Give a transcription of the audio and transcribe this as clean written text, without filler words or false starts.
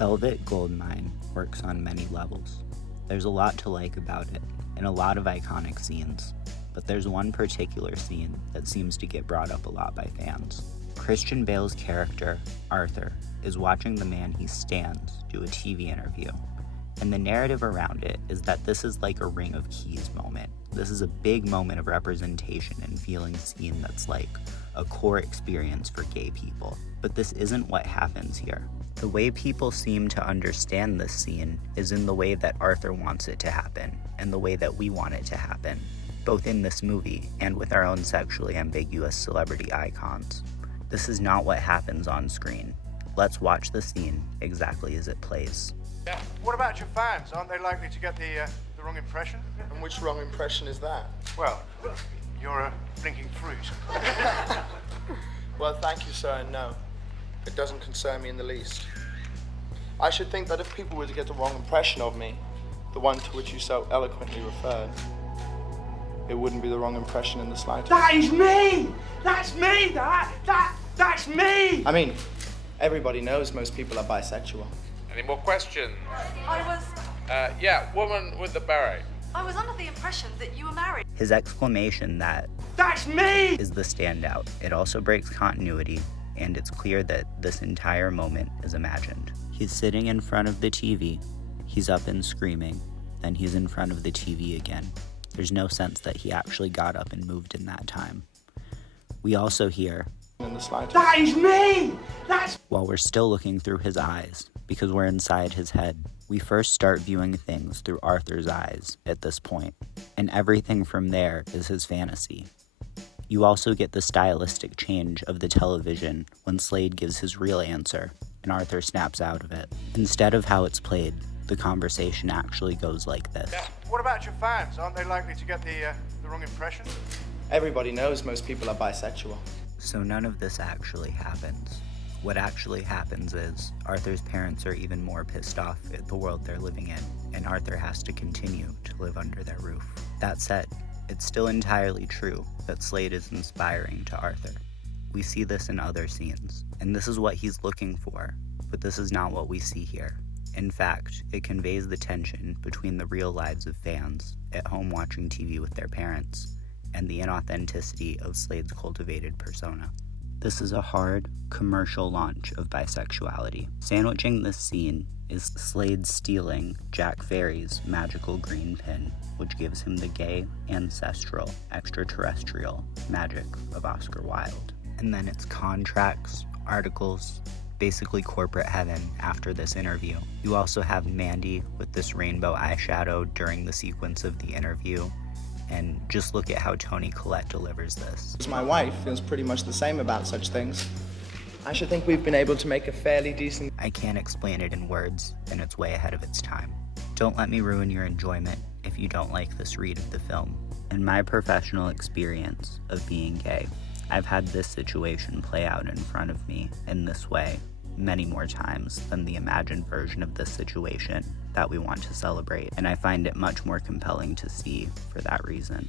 Velvet Goldmine works on many levels. There's a lot to like about it, and a lot of iconic scenes, but there's one particular scene that seems to get brought up a lot by fans. Christian Bale's character, Arthur, is watching the man he stands do a TV interview, and the narrative around it is that this is like a Ring of Keys moment. This is a big moment of representation and feeling seen that's like a core experience for gay people. But this isn't what happens here. The way people seem to understand this scene is in the way that Arthur wants it to happen, and the way that we want it to happen, both in this movie and with our own sexually ambiguous celebrity icons. This is not what happens on screen. Let's watch the scene exactly as it plays. Yeah. What about your fans? Aren't they likely to get the wrong impression? And which wrong impression is that? Well, you're a blinking fruit. Well, thank you, sir, and no. It doesn't concern me in the least. I should think that if people were to get the wrong impression of me, the one to which you so eloquently referred, it wouldn't be the wrong impression in the slightest. That is me! That's me! That's me! I mean, everybody knows most people are bisexual. Any more questions? I woman with the beret. was under the impression that you were married. His exclamation that That's me! is the standout. It also breaks continuity, and it's clear that this entire moment is imagined. He's sitting in front of the TV, he's up and screaming, then he's in front of the TV again. There's no sense that he actually got up and moved in that time. We also hear, In the slightest. That is me! while we're still looking through his eyes, because we're inside his head. We first start viewing things through Arthur's eyes at this point, and everything from there is his fantasy. You also get the stylistic change of the television when Slade gives his real answer, and Arthur snaps out of it. Instead of how it's played, the conversation actually goes like this. Yeah. What about your fans? Aren't they likely to get the wrong impression? Everybody knows most people are bisexual. So none of this actually happens. What actually happens is Arthur's parents are even more pissed off at the world they're living in, and Arthur has to continue to live under their roof. That said, it's still entirely true that Slade is inspiring to Arthur. We see this in other scenes, and this is what he's looking for, but this is not what we see here. In fact, it conveys the tension between the real lives of fans at home watching TV with their parents and the inauthenticity of Slade's cultivated persona. This is a hard, commercial launch of bisexuality. Sandwiching this scene is Slade stealing Jack Ferry's magical green pin, which gives him the gay, ancestral, extraterrestrial magic of Oscar Wilde. And then it's contracts, articles, basically corporate heaven after this interview. You also have Mandy with this rainbow eyeshadow during the sequence of the interview. And just look at how Toni Collette delivers this. My wife feels pretty much the same about such things. I should think we've been able to make a fairly decent... I can't explain it in words, and it's way ahead of its time. Don't let me ruin your enjoyment if you don't like this read of the film. In my professional experience of being gay, I've had this situation play out in front of me in this way many more times than the imagined version of this situation that we want to celebrate, and I find it much more compelling to see for that reason.